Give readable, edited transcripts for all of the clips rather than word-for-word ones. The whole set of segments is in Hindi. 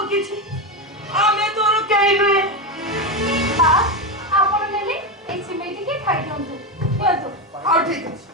सब किछि आमे तोर केही नुहे बा आपण नेले ए सिमेटी के खाइ दियंतु दियंतु हां ठीक अछि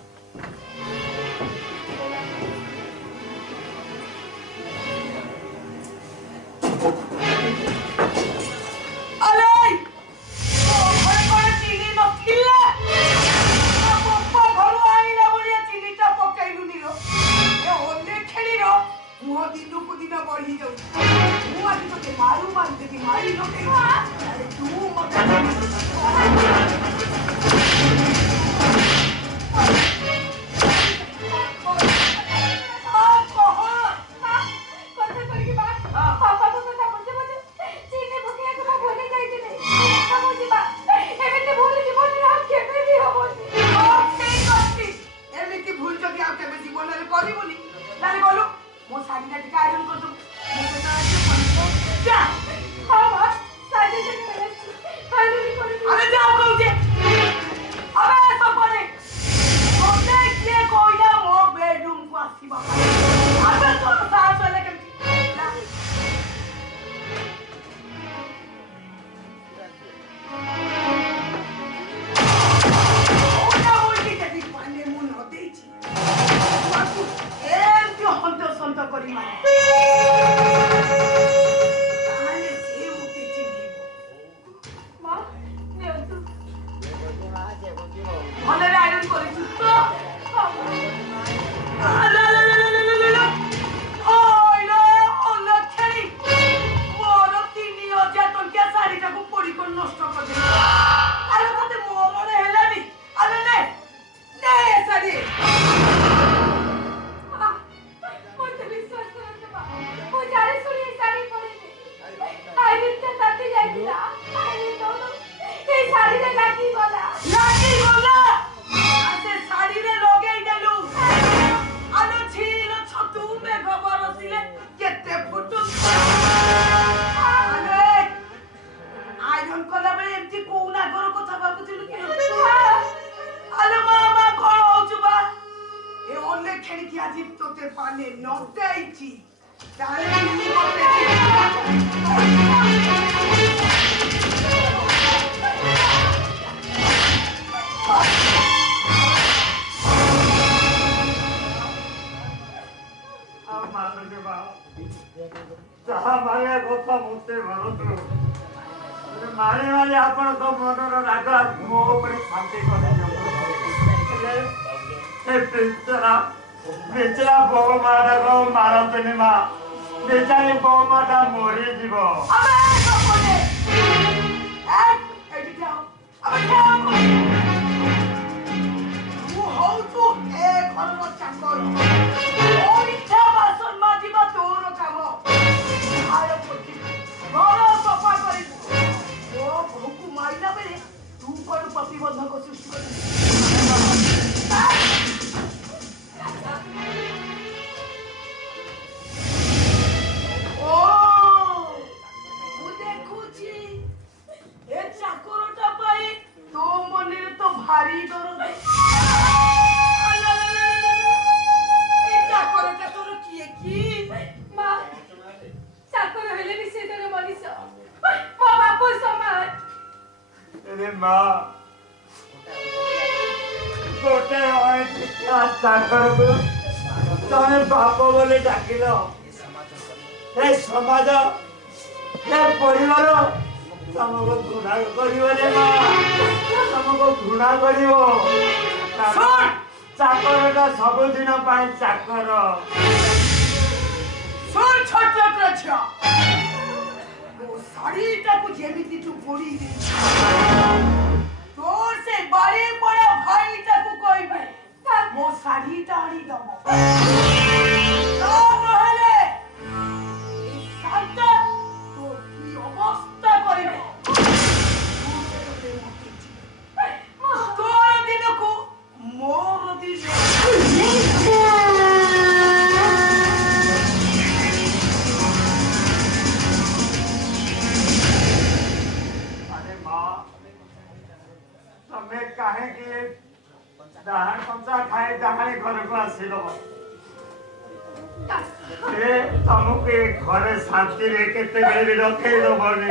तुमको घरे शांति रे केते बेले भी रखे दबनी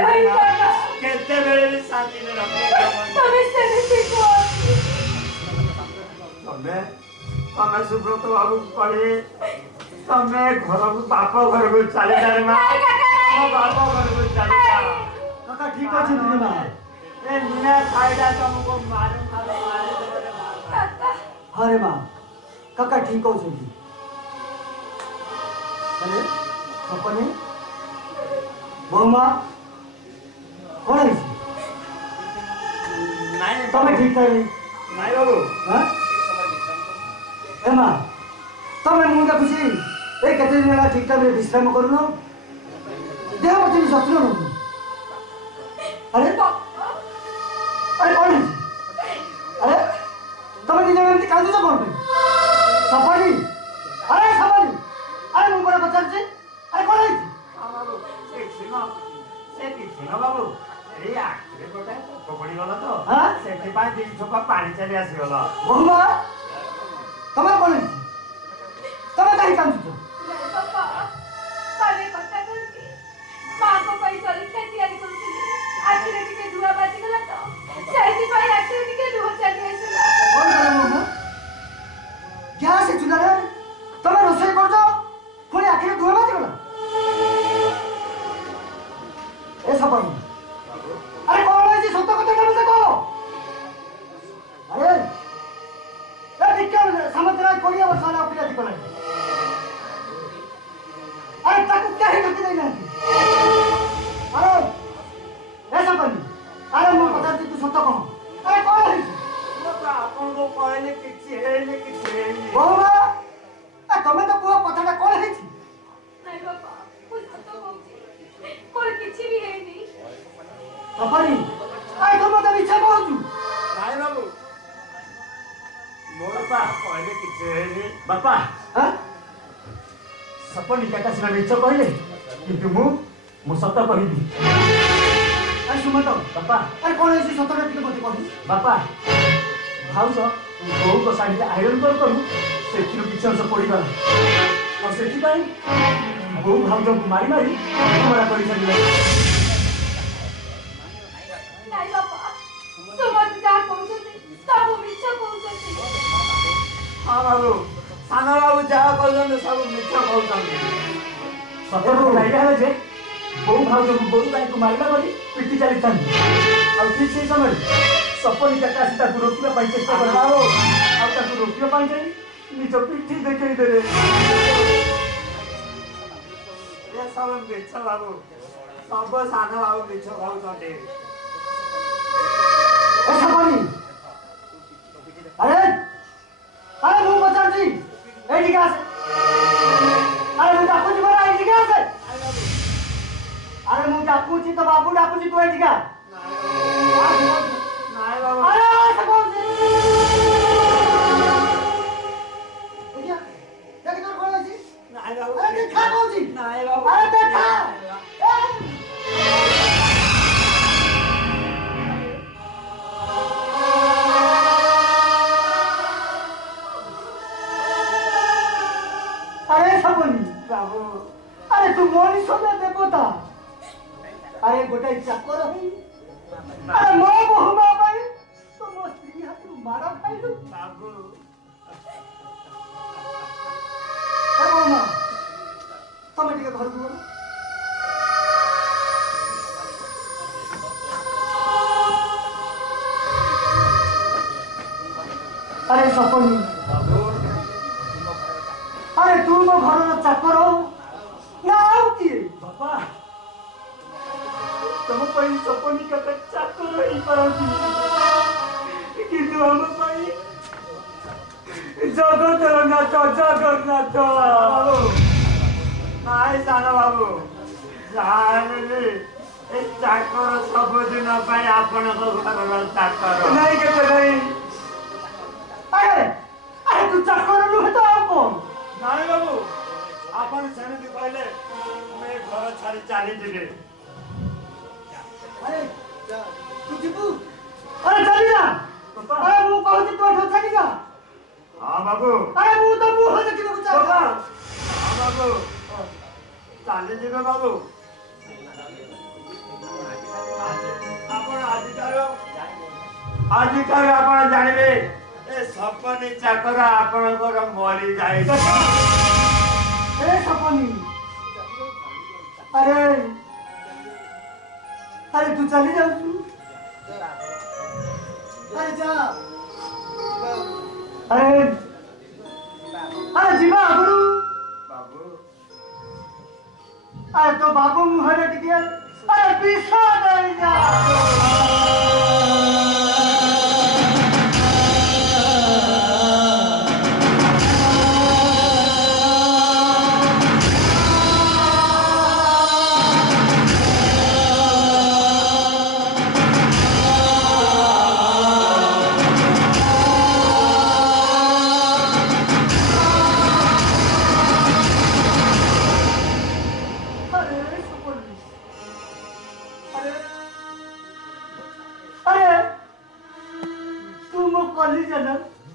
केते बेले भी शांति रे रखे दबनी तमें सुब्रत बाबू कहे तमें घर बाप घर को चली जा मां बाप घर को चली जा काका ठीक अछि दिमा ए मीना खाइदा तुमको मारे मारे देबे अरे मां काका ठीक अछि अरे सपने बहुमा कौन है नहीं तमें ठीक है नहीं बाबू हां ए मां तमें मुंडा खुशी ए केते दिन होला ठीक टाइम रे विश्राम करनो देह मत सत्र न अरे अरे कौन है अरे तमें दिन में कांदो तो कौन सपनी अरे सपनी अरे मुंह पर पचार छी अरे कौन है बाबू से किछिनो बाबू ए आखरे गोटे पकड़ी गला तो हां सेठी पाई दिन छोपा पानी चली आसी गला बहुमा तमें कौन है तमें काहे कांदो नहीं पापा पाले पत्ता करके मां को पैसा लिखे दिया करूଥିଲି आखिरे टिके दुआ बाजी गला तो सेठी पाई आखिरे टिके दुआ चली आसीला कौन करे बहुमा क्या से चुना रे तमें रोसई करजो पुणी आखिरे दुआ बाजी गला ए सपनी अरे कौन है जी सत्य कथा केबे देखो अरे ए दिक्कत समुद्र कोड़िया बसाला पिला दिकला अरे ताकू क्या ही ढके नहीं अरे ए सपनी अरे मो पता तू सत्य कह अरे कौन है आपन को कहले किछि हेले किछि हेले बहुमा आ तमे तो को कथाटा कौन है छी नहीं पापा कुछ तो कहूची कोई किछि भी है नहीं सपनी अरे तुम तो इच्छा कहू नहीं बाबू मोर पा कहले किछि हेले बापा हां सपनी काका सिना मिछ कहले किंतु मु सत्य कहिबी अरे सुमत बापा अरे कौन है जी सत्य टिके मते कहू बापा भाउज बहु को साड़ी आयरन करू सेठिरु किछ अंश पड़ी गला और सेठी पाई बहु भाउज को मारी मारी हमरा करी छली नहीं पापा सुमत जा कहूची सब मिछ कहूची हां बाबू साना बाबू जा कहलन सब मिछ कहउछन सतर लाइला है जे बहु भाउज को बहु काई को मारिला करी पिटी चली छन और ठीक से समय सपनी काका सीता को रोकिबा पाई चेष्टा करला हो आ ताको रोकिबा पाई जाई निज पिटी देखै देले ये सब मिछ बाबू सब साना बाबू मिछ कहउछन ए सपनी अरे अरे मु पचार जी ए दिगा से अरे मु डाकू जी बरा ए दिगा से अरे मु डाकू जी तो बाबू डाकू जी तू ए दिगा नहीं बाबू अरे ऐसा कौन सी भैया देख तो कौन है जी नहीं बाबू अरे देखा कौन सी नहीं बाबू अरे देखा अरे सपनी बाबू अरे तू मोनी सोने देवता अरे गोटे चाकर है अरे मो बहुमा भाई तो मो स्त्री हाथ मारा खाइलु बाबू ए बहुमा तमे टिके घर को अरे सपनी बाबू अरे तू मो घर चाकर ना आउ किए बाबा तुम कोई सपनी का कच्चा करो ही परंतु किंतु हम भाई जगन्नाथ बाबू नहीं जाना बाबू जाने ए चाकर सब दिन पाई आपण को घर चाकर नहीं के नहीं अरे अरे तू चाकर नु तो आउ कौन नहीं बाबू आपण सेने कहले मैं घर छाड़ी चली जिबे अरे तू जीबू अरे चली जा अरे मु कहू तू ठो चली जा हां बाबू अरे मु तो मु हो देखिबो बाबा चाह हां बाबू चली जीवे बाबू आज आप जानवे सपनी चाकर आपणकर मरी जाए सपनी अरे अरे तू चली जाऊ अरे जा अरे अरे जीवा आगरू बाबू अरे तो बाबू मुहरे टिके अरे पीछा नहीं जा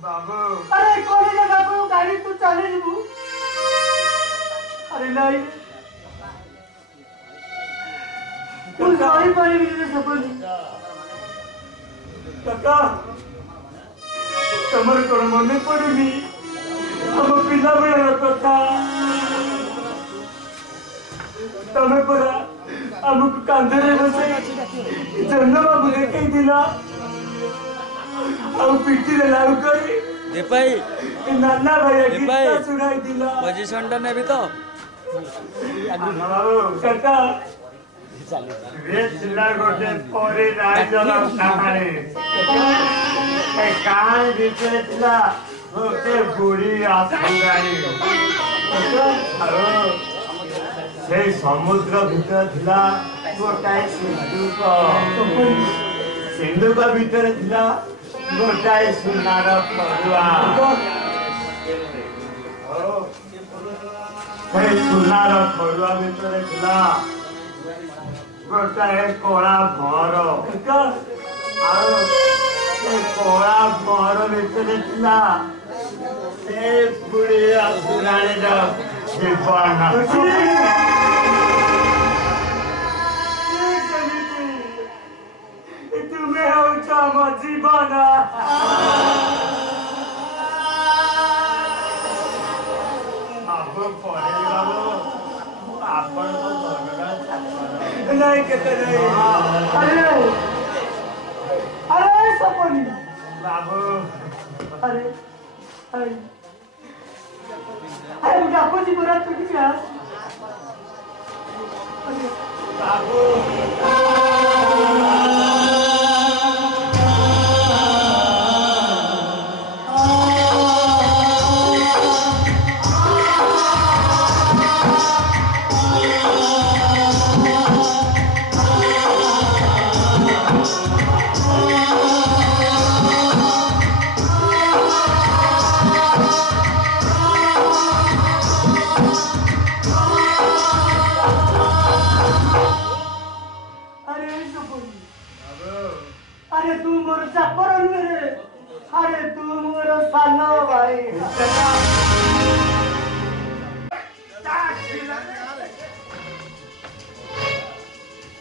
बाबू अरे कॉलेज बाबू गाड़ी तू चले जीवु अरे नहीं तू सॉरी पारी भी सपन काका तमर कोन मने पड़ुनी हम पिला बेला कथा तमे परा हमको कांधरे बसे जन्ना बाबू ने कही दिला ଆଉ ପିଠିରେ ଲାଗୁ କରି ଦୀପାଇ ନାନା ଭାଇ ଗୀତ ଶୁଣାଇ ଦିଲା ପୋଜିସନ ଟା ନେବି ତ ବାବୁ କାକା रे चिल्ला गोटे परी राजला काहानी ए कान ভিতরে ଥିଲା ଗୋଟେ ବୁଢୀ ଆସୁରାଣୀ ଆଉ ସେଇ ସମୁଦ୍ର ଭିତରେ ଥିଲା ଗୋଟାଏ ସିନ୍ଧୁକ ଭିତରେ ଥିଲା गोटाए सुनार परुआ सुनार परुआ भीतर थिला गोटाए कला भर कला भर भीतर थिला से बुढ़िया सुराणी जीवन तुम्हें होचा जीवन आप पढ़े बाबू आपण नहीं कहते नहीं अरे अरे सपनी बाबू अरे अरे अरे मुझे आपको जी बुरा तो क्या बाबू अरे तू मोर चापर नुहे अरे तू मोर सानो भाई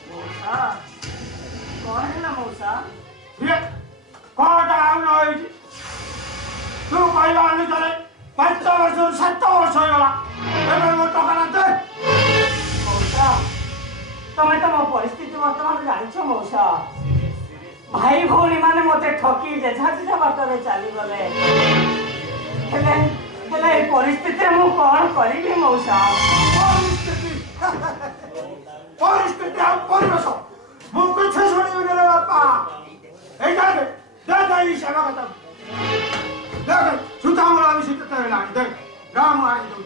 मौसा कौन है ना मौसा ये कौन आउ नई तू कहला अनुसार 5 वर्ष 7 वर्ष होला एबे मो टका नते मौसा तमे तो मो परिस्थिति वर्तमान जानिछ मौसा भाई भौणी माने मते ठकी जेझा जेझा बाटरे चली गले हेले परिस्थिति मु कौन करिबी मौसा परिस्थिति आ परिवेश मु कुछ सुनी रे बापा ए जाने दे दे ई सेवा खत्म देख सुता मोला भी सिद्ध करला देख राम आई दो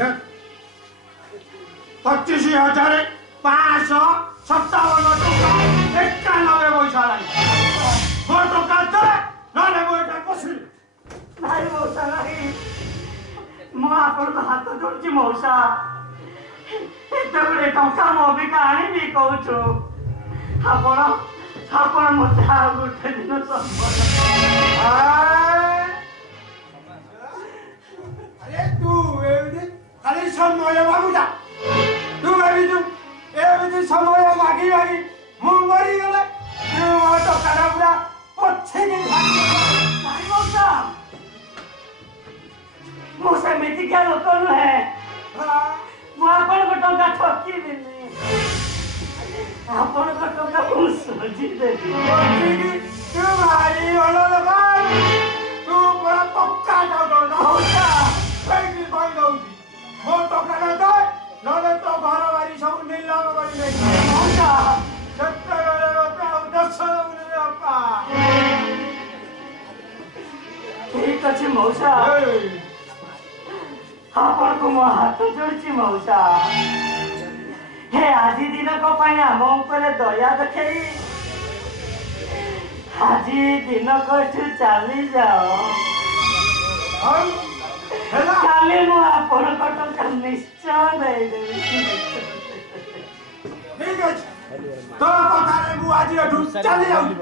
देख 25,557 टका 91 पैसा लाई मोर टका दे नाले मोटा पसी नहीं मौसा नहीं मु आपन हाथ जोड़ची मौसा एते बड़े टका मो भी कहानी भी कहू छु आपण आपण मते आ गुटे दिन संबंध अरे तू एवढी खाली समय मागुचा तू भाविଛୁ एवढी समय मागी मागी ମୁଁ ମରିଗଲେ ତୁ ମୋ ଟଙ୍କାଟା ପୁରା ପଛେଇକି ଭାଇ ମଉସା ମୁଁ ସେମିତିକା ଲୋକ ନୁହେଁ ମୁଁ ଆପଣଙ୍କ ଟଙ୍କା ଠକିବିନି ଆପଣଙ୍କ ଟଙ୍କା ମୁଁ ସୁଝିଦେବି ତୁ ଭାରି ଭଲ ଲୋକ ତୁ ପୁରା ପକ୍କା ମଉସା ସେଇଠି କହିଦଉଛି ମୋ ଟଙ୍କାଟା ଦେ ନହେଲେ ତୋ ଘର ବାରି ସବୁ ନିଲାମ କରିଦେବି ମଉସା ସେତେବେଳେ ବାପା ଆଉ 10 ବାପା ଠିକ ଅଛି ମଉସା ଆପଣଙ୍କୁ ମୋ ହାତ ଯୋଡୁଛି ମଉସା ହେ ଆଜି ଦିନକ ପାଇଁ ଆମ ଉପରେ ଦୟା ଦେଖେଇ ଆଜି ଦିନକଠୁ ଚାଲିଯାଅ କାଲି ମୁଁ ଆପଣଙ୍କ ଟଙ୍କା ନିଶ୍ଚୟ ଦେଇଦେବି ଠିକ ଅଛି ତୋ କଥାରେ ମୁଁ ଆଜି ଏଠୁ ଚାଲି ଯାଉଛି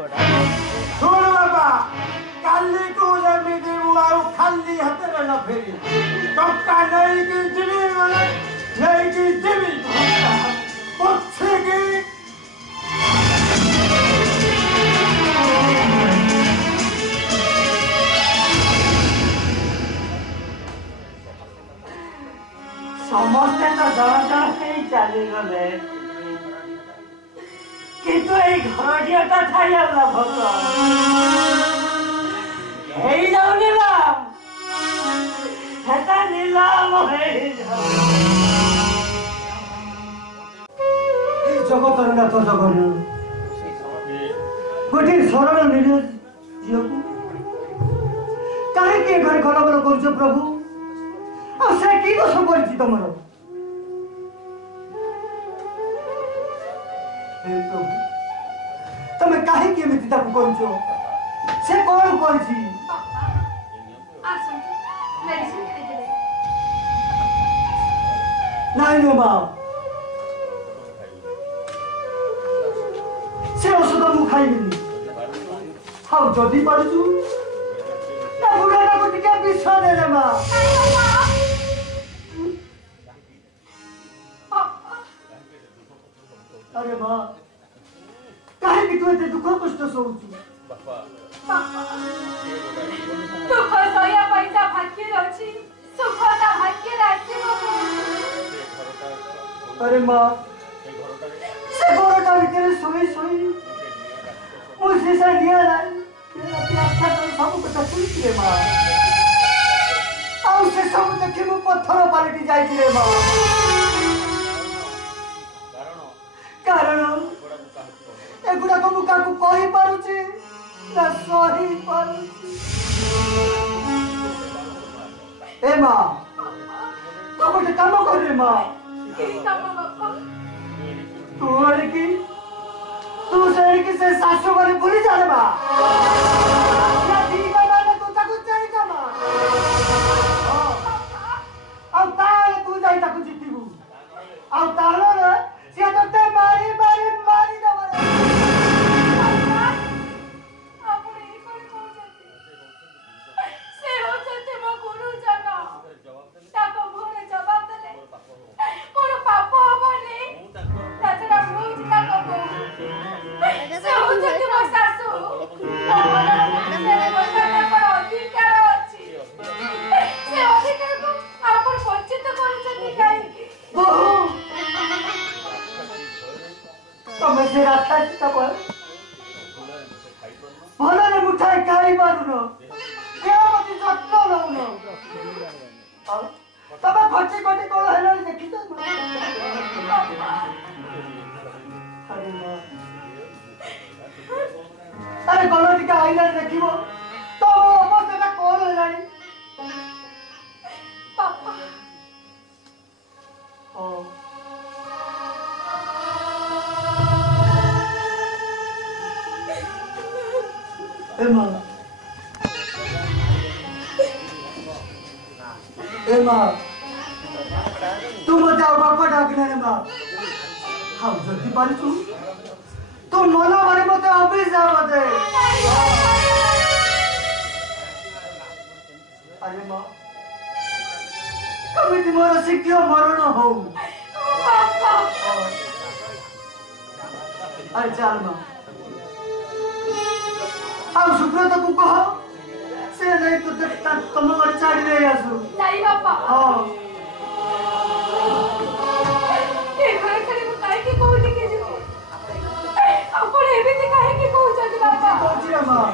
ଶୁଣ ବାପା କାଲିକୁ ଯେମିତି ମୁଁ ଆଉ ଖାଲି ହାତରେ ନ ଫେରି ଟଙ୍କା ନେଇକି ଯିବି ମାନେ ନେଇକି ଯିବି ପଛିକି ସମସ୍ତେ ତ ଜଣ ଜଣ ହେଇ ଚାଲିଗଲେ କିନ୍ତୁ ଏଇ ଘରଟିଏଟା ଛାଇଗଲା ଭୋକ ହେଇଯାଉ ନିଲାମ ହେଟା ନିଲାମ ହେଇଯାଉ এই জগতর নাথ জগন্নাথ গোটিଏ ସରଳ ନିରୀହ ଝିଅକୁ କାହିଁକି ଏ ଘରେ କଲବଲ କରୁଛ ପ୍ରଭୁ ଆଉ ସେ କି ଦୋଷ କରିଛି ତମର ହେ ପ୍ରଭୁ ତମେ କାହିଁକି ଏମିତି ତାକୁ କରୁଛ ସେ କଣ କରିଛି ଆସନ୍ତୁ ମେଡିସିନ ଖାଇଦେବେ ନାଇଁ ଲୋ ମା ସେ ଔଷଧ ମୁଁ ଖାଇବିନି ଆଉ ଯଦି ପାରୁଛୁ ତା ବୁଢ଼ାଟାକୁ ଟିକେ ବିଷ ଦେଲେ ମା अरे माँ काहे कि तू एते दुख कष्ट सोचू दुख सया पैसा भाग्य अछि सुख ता भाग्य आसीबो अरे माँ से घरटा भितर सोई सोई मुझे से दिया राती अच्छा तो सब कथा सुनती रे माँ आउ से सब देखि मु पत्थर पालटी जाई रे माँ कारण एगुड़ा को मुका को कहि पारुची ना सही पारुची ए माँ तो गोटे काम कर रे माँ की काम बापा तू अड़की तू से सासू वाली भूली जा रे माँ या ठीक है ना तू ताकू चाहिए का माँ अब ताले तू जाई ताकू जीतीबू अब ताले रे से तो ते मारी मारी मारी ना मारे आपण ई कोन कहते से होते मो गुरु जाना ताको मोरे जवाब देले कोन पाप हबने ताछड़ा मुई जिता कबो से होते मो सासू मेरे बच्चा पर अधिकार अछि से अधिकार को आपण वंचित करछथि काहे बहू तमे से रास्ता चिता पर भले ने मुठाई खाई मारुनो देवती जत्न लउनो तमे खची खची कोन हेला देखि त अरे मां अरे गलो टिका आइला देखिबो तो अवस्था कोन हेलानी पापा ओ Emma. Emma. तू मत आओ बापा डाकने रे मां हां जल्दी पारी तू तू मना मारे मत ऑफिस जा मत अरे मां कमिटी मोर शीघ्र मरण हो। अरे चल मां अब सुब्रत को कह से नहीं तो देखता तुम घर छाड़ी नहीं आसु नहीं बापा हां ए घर खाली मु काहे के कहू के जीव अपन एबे काहे के कहू जदी बापा कहू रे मां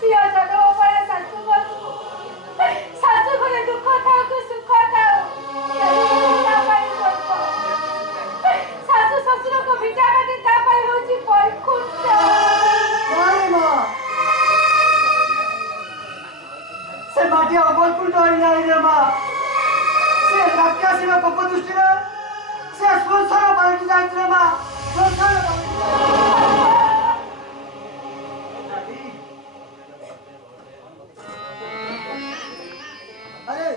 सिया जानो पर सासु घरे दुख था को सुख था सासु ससुर को भिटा बाटे ता पाई होची परखुट अरे मां से माटी अबलपुर डरी नहीं रे मां से राक्षसी में पप दृष्टि रे से संसार बांटी जाई रे मां संसार अरे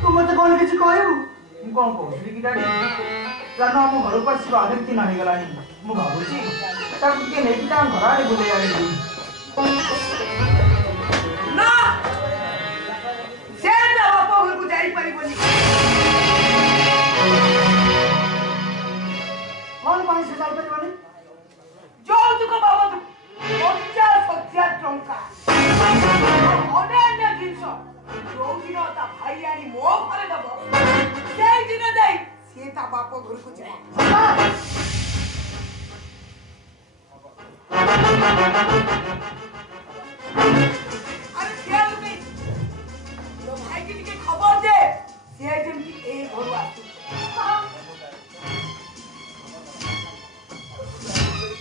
तू मते कौन किछि कहू ମୁଁ କଣ କହୁଥିଲି କି ଡାଡି ଜାନ ଆମ ଘର ପାଖ ଶିବ ଆଗରେ କିନା ହେଇଗଲାଣି ମୁଁ ଭାବୁଛି ତାକୁ ଟିକେ ନେଇକି ତା ଘର ଆଡେ ବୁଲେଇ ଆଣିବି ନା ସେ ତା ବାପ ଘରକୁ ଯାଇପାରିବନି कौन पानी से जाई परिबनी ଯୌତୁକ ବାବଦ 50,000 ଟଙ୍କା ଅନ୍ୟାନ୍ୟ ଜିନିଷ ଯୋଉଦିନ ତା ଭାଇ ଆଣି ମୋ ଘରେ ଦବ ସେଇଦିନ ଦେଇ ସିଏ ତା ବାପ ଘରକୁ ଯିବ ଆରେ ଖେଳ ନେଇ ତୋ ଭାଇକି ଟିକେ ଖବର ଦେ ସିଏ ଯେମିତି ଏ ଘରୁ ଆସୁ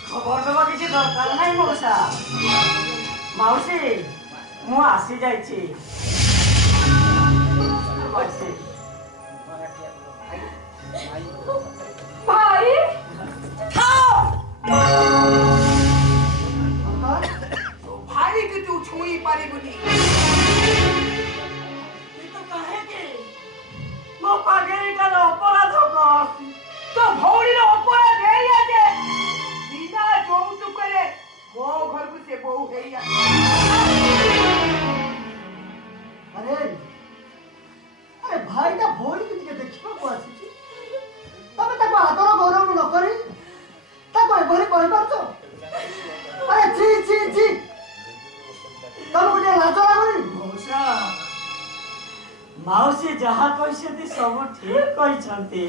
ଖବର ଦେବା କିଛି ଦରକାର ନାହିଁ ମଉସା ମାଉସୀ ମୁଁ ଆସି ଯାଇଛି भाई भाई की तू छुई पारिबुनी तो कहे कि ମୋ ପାଖରେ ଏଇଟାର ଅପରାଧ କଣ तो भौरी रो अपराध है या जे बिना ଯୌତୁକରେ ମୋ ଘରକୁ ସେ ବୋଉ ହେଇ ଆସି अरे अरे भाई का भोरी के टिके देखिबा को आसी तबे ताको हातर गौरव न करी ताको एभरी कहि परछो अरे छी छी छी तब गुटे लाज लागरी ମଉସା ମାଉସୀ ଯାହା କହିଛନ୍ତି ସବୁ ଠିକ କହିଛନ୍ତି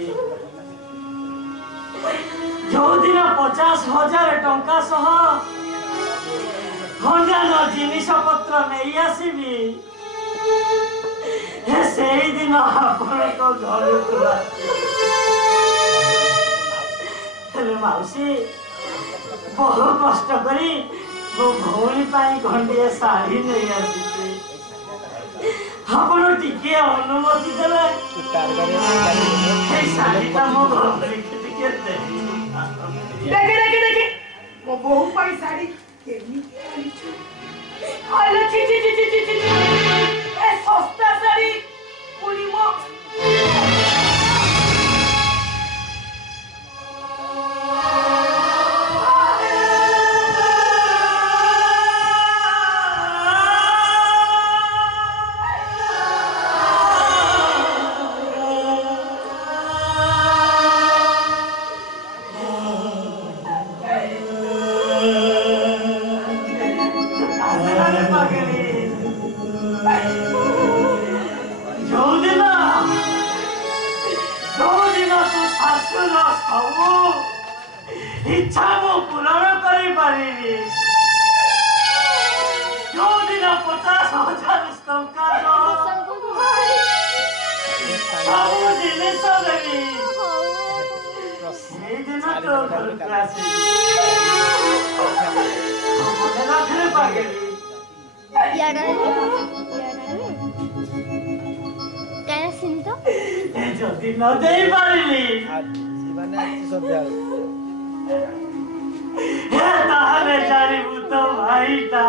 ଯୋଉଦିନ 50,000 ଟଙ୍କା ସହ ଅନ୍ୟାନ୍ୟ ଜିନିଷ ପତ୍ର ନେଇ ଆସିବି ସେଇଦିନ ଆପଣଙ୍କ ଘରକୁ ହେଲେ ମାଉସୀ ବହୁ କଷ୍ଟ କରି ମୋ ଭଉଣୀ ପାଇଁ ଖଣ୍ଡିଏ ଶାଢ଼ୀ ନେଇ ଆସିଛି ଆପଣ ଟିକେ ଅନୁମତି ଦେଲେ ସେଇ ଶାଢ଼ୀଟା ମୋ ଭଉଣୀକି ଟିକେ ଦେବି देखे देखे देखे वो बहु पाई साड़ी केମିତି ଆଣିଛୁ ଆଲେ ଛି ଛି ଛି ଛି ଛି ଛି ଏ ସସ୍ତା ଶାଢ଼ୀ ପୁଣି ମୋ इच्छा मु पूरण करी पारिबी जो दिन 50,000 टंका सब जिनिस देवी से दिन तो घरକୁ ଆସିବି ଘରେ ପାଗେଲି ଯଦି ନ ଦେଇ ପାରିଲି ତାହେଲେ ଜାଣିବୁ ତ ଭାଇଟା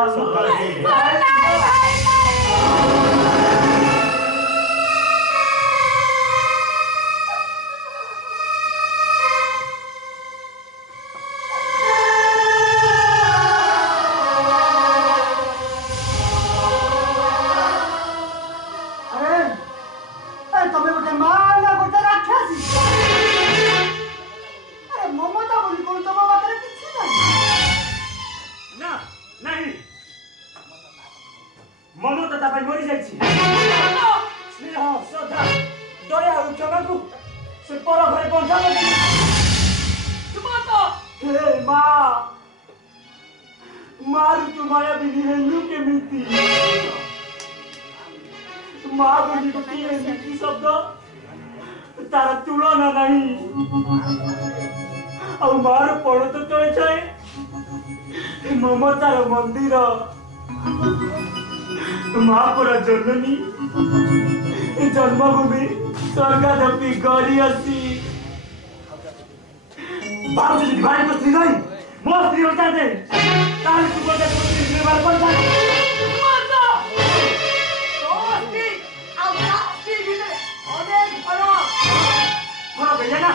पर घरे पहुंचा लगे सुमंत हे माँ मारू तुम्हारा बिनी हेलू के मिलती माँ बोली को की मिलती शब्द तारा तुलना नहीं और मार पड़ो तो चले जाए ममतार मंदिर माँ परा जननी जन्मभूमि स्वर्गाधपी गरी आसी बाबू जी भाई को स्त्री नहीं मो स्त्री हो जाते ताल तू बोलते तो स्त्री निर्माण कर जाए सुमंत दोस्ती ଆଉ ରାସ୍ତି ଭିତରେ ଅନେକ ଫରକ भैया ना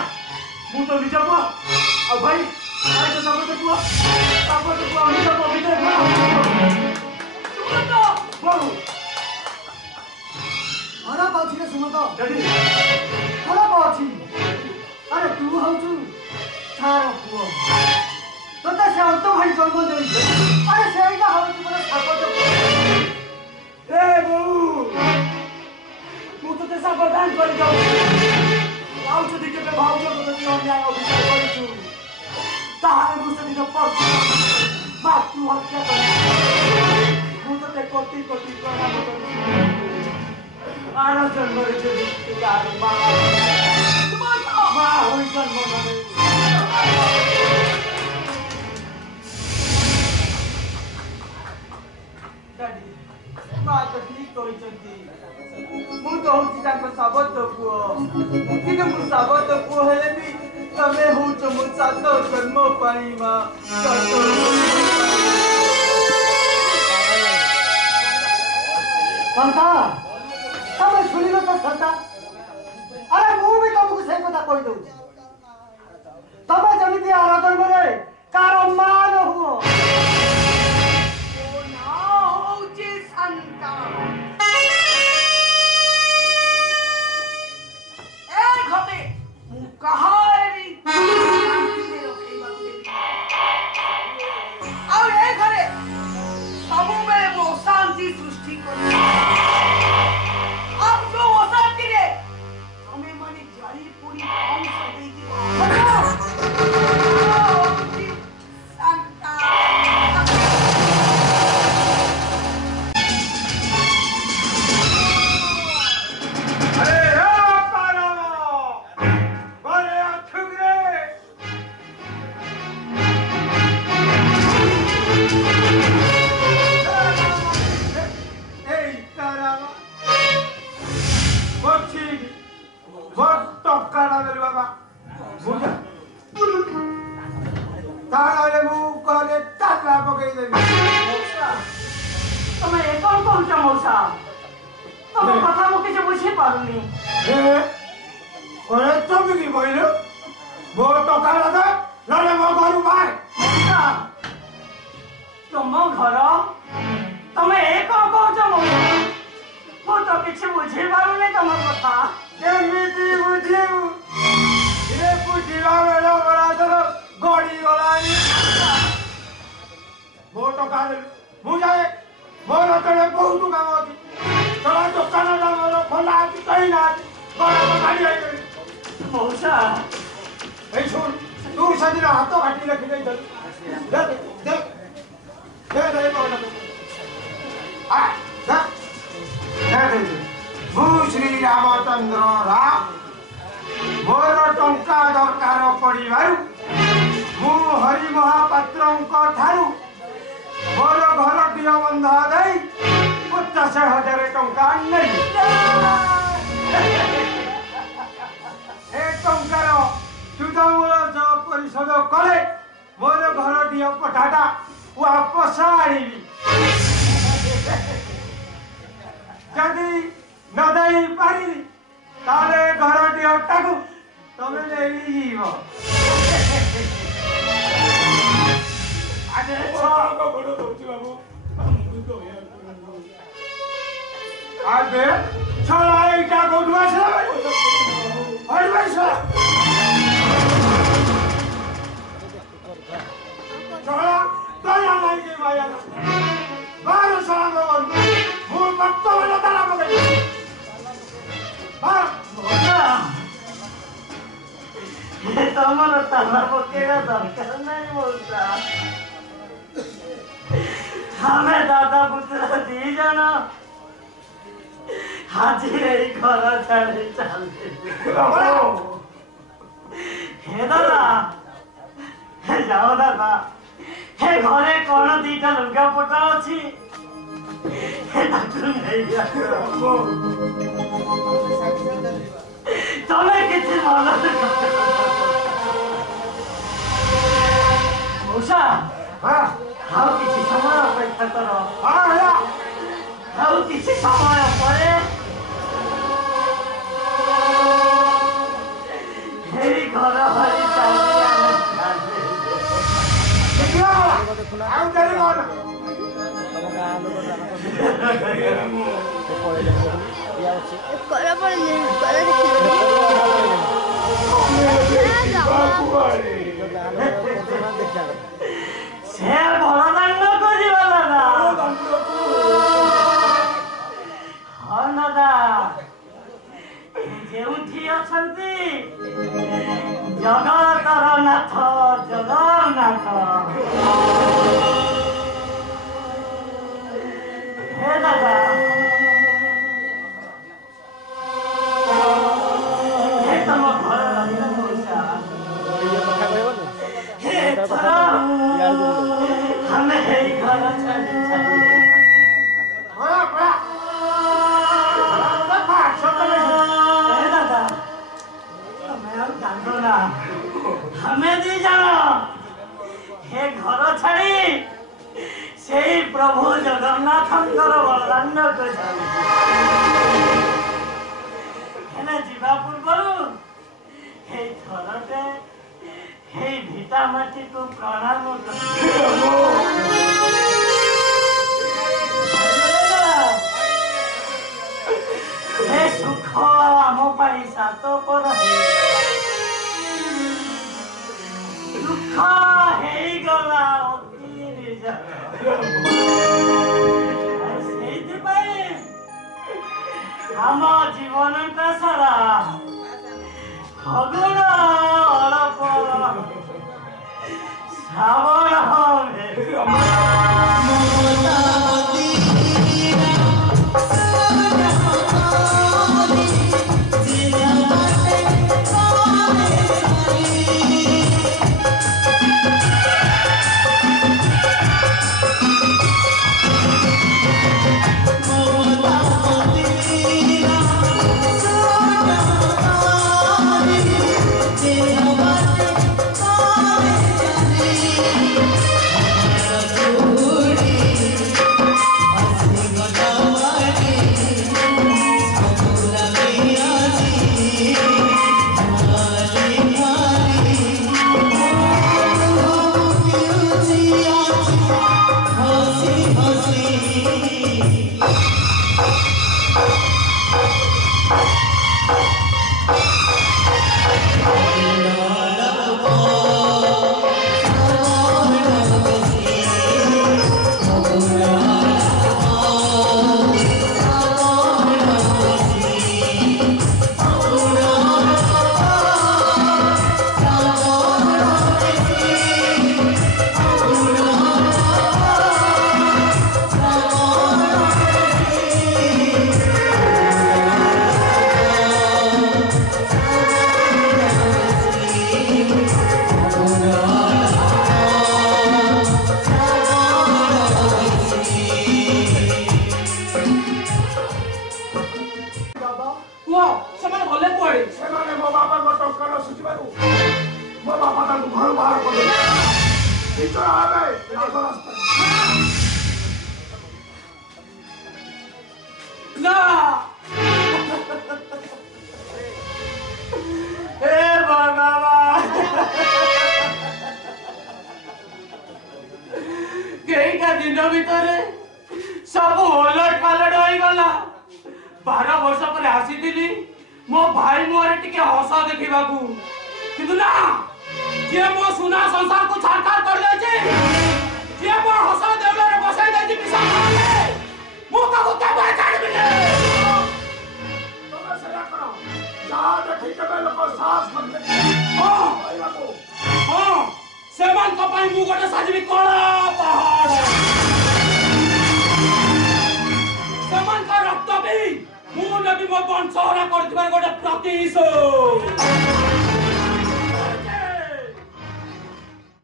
ମୁଁ ତ ନିଜ ପୁଅ ଆଉ ଭାଇ ଭାଇ ତ ସମସ୍ତେ ପୁଅ ତାପରେ ତ ପୁଅ ନିଜ ପୁଅ ଭିତରେ ସୁମନ୍ତ ବୋଉ ଖରାପ ଅଛି ରେ ସୁମନ୍ତ ଡାଡି ଖରାପ ଅଛି ଆରେ ତୁ ହଉଛୁ ତାର ପୁଅ ତୋତେ ସେ ଅନ୍ତ ଭାଇ ଜନ୍ମ ଦେଇଛି ଆରେ ସେଇଟା ହଉଛି ମୋର ସାପଟ ଏ ବୋଉ ମୁଁ ତତେ ସାବଧାନ କରି ଯାଉଛି ଆଉ ଯଦି କେବେ ଭାଉଜ ପ୍ରତି ଅନ୍ୟାୟ ଅଭିଯୋଗ କରିଛୁ ତାହେଲେ ମୁଁ ସେଦିନ ପର୍ବ ମାତୃ ହତ୍ୟା କରିବି ମୁଁ ତତେ କୋଟି କୋଟି ପ୍ରଣାମ କରୁଛି ଆର ଜନ୍ମରେ ଯଦି ତାର ମା ହୋଇ ଜନ୍ମ ନେବେ ଡାଡି ମା ତ ଠିକ କହିଛନ୍ତି ମୁଁ ତ ହଉଛି ତାଙ୍କ ସାବତ ପୁଅ କିନ୍ତୁ ମୁଁ ସାବତ ପୁଅ ହେଲେ ବି ତମେ ହଉଛ ମୋ ସାତ ଜନ୍ମ ପାଇଁ ମା ସନ୍ତା ତମେ ଶୁଣିଲ ତ ସନ୍ତା ଆରେ ମୁଁ ବି ତମକୁ ସେଇ କଥା କହିଦଉଛି ତମେ ଯେମିତି ଆର ଜନ୍ମରେ କାର ମା ନ ହୁଅ ମୋ ନାଁ ହଉଛି ଶାନ୍ତା ଏ ଘରେ ମୁଁ କାହାରି ଶାନ୍ତିରେ ରଖେଇବାକୁ ଦେବି ଆଉ ଏ ଘରେ ସବୁବେଳେ ମୁଁ ଅଶାନ୍ତି ସୃଷ୍ଟି କରିବି ଆଉ ଯୋଉ ଅଶାନ୍ତିରେ ତମେ ମାନେ ଜାଳି ପୋଡ଼ି ଧ୍ୱଂସ ଦେଇଯିବ ଶାନ୍ତା ତମେ ଏ କଣ କହୁଛ ମଉସା ତମ କଥା ମୁଁ କିଛି ବୁଝିପାରୁନି ଚବିକି କହିଲୁ ମୋ ଟଙ୍କା ଦେ ନହେଲେ ମୋ ଘରୁ ବାହାର ମଉସା ତମ ଘର ତମେ ଏ କଣ କହୁଛ ମଉସା ମୁଁ ତ କିଛି ବୁଝିପାରୁନି ତମ କଥା କେମିତି ବୁଝିବୁ ଏ ବୁଝିବା ବେଳେ ବରାଦର ଗଡ଼ି ଗଲାଣି ମୋ ଟଙ୍କା ଦେଲୁ ମୁଁ ଯାଏ ମୋର ତଳେ ବହୁତ କାମ ଅଛି ତୋର ଦୋକାନଟା ମୋର ଖୋଲା ଅଛି କେହି ନାହାନ୍ତି ଗରମ ଗାଡ଼ି ହେଇଗଲି ମଉସା এই শুন তুই সেদিন হাত কাটি রেখে দিয়েছিস দেখ দেখ দেখ দেখ ମୁଁ ଶ୍ରୀ ରାମଚନ୍ଦ୍ର ରାମ ମୋର ଟଙ୍କା ଦରକାର ପଡ଼ିବାରୁ ମୁଁ ହରି ମହାପାତ୍ରଙ୍କ ଠାରୁ ମୋର ଘରଟିଏ ବନ୍ଧା ଦେଇ 50,000 ଟଙ୍କା ନେଲି ଏ ଟଙ୍କାର ସୁଧମୂଳ ପରିଶୋଧ କଲେ ମୋର ଘରଟିଏ ପଠାଟା वापस आनिबी जदि न देई पारिली ताले घरटी हटाकू तमे नेई जीव आजे छाको बडो दउची बाबू आजे छला एटा कोठु आछला हरि भाई छला छला दया नाही के माया बारो छला गवन मु मत्त वाला ताला पके हां ତମର ତାଲା ପକେଇବା ଦରକାର ନାହିଁ ମଉସା। ଆମେ ଦାଦା ପୁତୁରା 2 ଜଣ ଆଜି ଏଇ ଘର ଛାଡ଼ି ଚାଲିଲୁ। ହେ ଦାଦା, ହେ ଯାଅ ଦାଦା, ହେ ଘରେ କ'ଣ 2ଟା ଲୁଗାପଟା ଅଛି, ହେ ତାକୁ ନେଇ ଆସ। ତମେ କିଛି ମନ ମଉସା, ଆଉ କିଛି ସମୟ ଅପେକ୍ଷା କର। ଆଉ କିଛି ସମୟ ପରେ ଏଇ ଘର ଭରି ସେ ବଳଦାଣ୍ଡକୁ ଯିବ ଦାଦା। ହଁ ଦାଦା, ଯେଉଁଠି ଅଛନ୍ତି ଜଗତର ନାଥ ଜଗନ୍ନାଥ। ହେ ଦାଦା, ହେ ତମ ଘର ମଉସା, ଆମେ ଏଇ ଘର ଛାଡ଼ି ଦାଦା, ତମେ ଆଉ କାନ୍ଦ ନା। ଆମେ 2 ଜଣ ଏ ଘର ଛାଡ଼ି ସେଇ ପ୍ରଭୁ ଜଗନ୍ନାଥଙ୍କର ବଳଦାଣ୍ଡକୁ ଯାଉ। ହେଲେ ଯିବା ପୂର୍ବରୁ ଏଇ ଥରଟେ ଏଇ ଭିଟା ମାଟିକୁ ପ୍ରଣାମ କର। ଏ ସୁଖ ଆମ ପାଇଁ 7 ପର, ଦୁଃଖ ହେଇଗଲା ଅତି ନିର୍ଜନ। ସେଇଥିପାଇଁ ଆମ ଜୀବନଟା ସାରା ଫଗୁଣ ଅଳପ ଶ୍ରାବଣ दिन भितर सब ओलट पालट हो गला 12 वर्ष पर आसी मो भाई मोरे टिके हस देखा किंतु ना जे मो सुना संसार को छाड़खाड़ कर ले जे मो हस देवले रे बसाई दे पिसा मारे मो का को के बाय काट बिले तो मैं सेरा करो जा ठीक है लोग साहस कर ले को हां सेमान को पाई मु गोटे साजिबी कला पहाड़ सेमान का रक्त भी मु नबी मो वंशहरा करथिबार गोटे प्रतिशोध